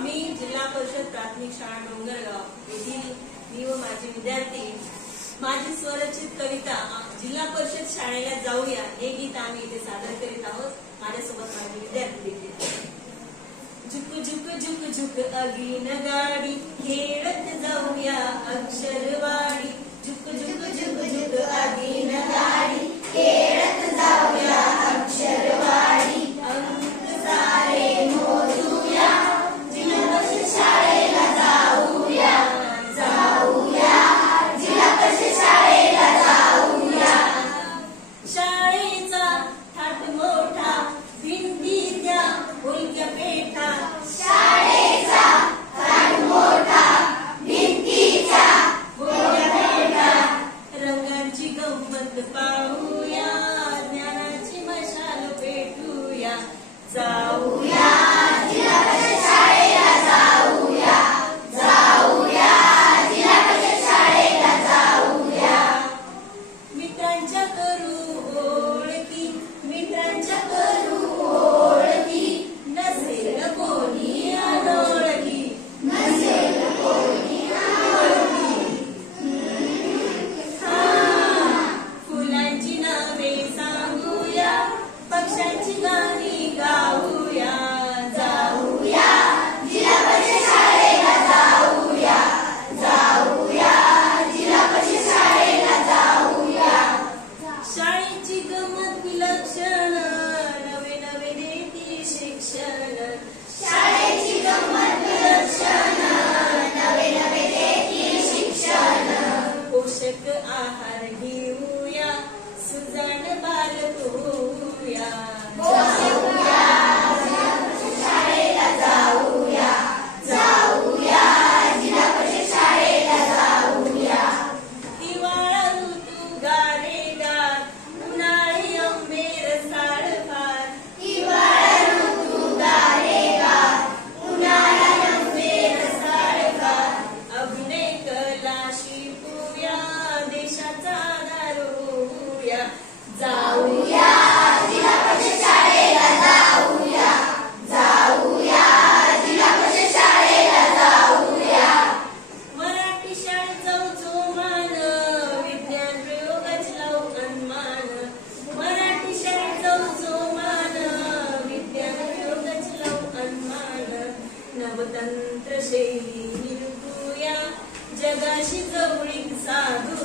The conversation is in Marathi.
आम्ही जिल्हा परिषद प्राथमिक शाळा डोंगरगाव येथील मी व माझे विद्यार्थी माझी स्वरचित कविता जिल्हा परिषद शाळेला जाऊया हे गीत आम्ही इथे सादर करीत आहोत. माझ्यासोबत माझे विद्यार्थी देखील. झुक झुक झुक झुक अगीन गाडी खेळत जाऊया अक्षरवाडी. झुक झुक झुक झुक अगीन गाडी खेळत जाऊया अक्षरवाडी. अंक सारे मोजूया जिल्हा परिषद शाळेला जाऊया. जाऊया जिल्हा परिषद शाळेला जाऊया. शाळेचा थाट मोठा भिंतीच्या बोलक्या पेठा. शाळेचा थाट मोठा भिंतीच्या बोलक्या पेठा. रंगांची गंमत पाहूया ज्ञानाची मशाल पेटूया. जाऊया जिल्हा परिषद शाळेला जाऊया. जाऊया जिल्हा परिषद शाळेला जाऊया. मित्रांच्या करू ओळखी मित्रांच्या करू ओळखी. नसेल कोणी अनोळखी नसेल कोणी अनोळखी. फुलांची नावे सांगूया पक्ष्यांची गाणी गाऊया. जाऊया जिल्हा परिषद शाळेला जाऊया. जाऊया जिल्हा परिषद शाळेला जाऊया. शाळेची गंमत विलक्षण नवे नवे देती शिक्षण. शाळेची गंमत विलक्षण नवे नवे देती शिक्षण. पोषक आहार घेऊया सुजाण बालक होऊया. जाऊया जिल्हा परिषद शाळेला जाऊया. जाऊया जिल्हा परिषद शाळेला जाऊया. हिवाळा ऋतू गारेगार उन्हाळी आंबे रसाळ फार. हिवाळा ऋतू गारेगार उन्हाळी आंबे रसाळ फार. अभिनय कला शिकूया देशाचा आधार होऊया. जाऊया जिल्हा परिषद शाळेला जाऊया. जाऊया जिल्हा परिषद शाळेला जाऊया. मराठी शाळेत जाऊ जोमान विज्ञान प्रयोगाच लावू अनमान. मराठी शाळेत जाऊ जोमान विज्ञान प्रयोगाच लावू अनमान. नवतंत्र शैली निरखूया जगाशी जवळीक साधू.